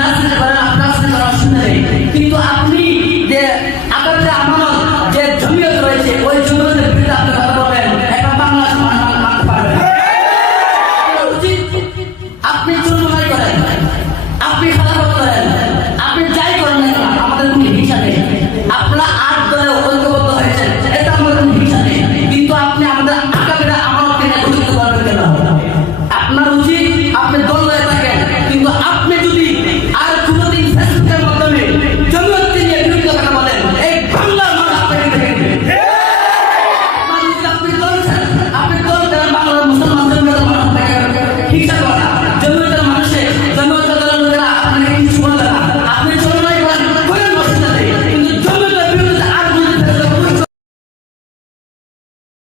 রাজনীতি করেন, আপনার রাজনীতি করার অসুবিধা নেই, কিন্তু আপনি যে আপনার যে আমানত যে জমিয়ত রয়েছে ওই জমিয়তের বিরুদ্ধে আপনি কথা বলবেন, একটা বাংলাদেশ মানতে পারবেন। উচিত আপনি চুরি করেন, আপনি খারাপ করেন,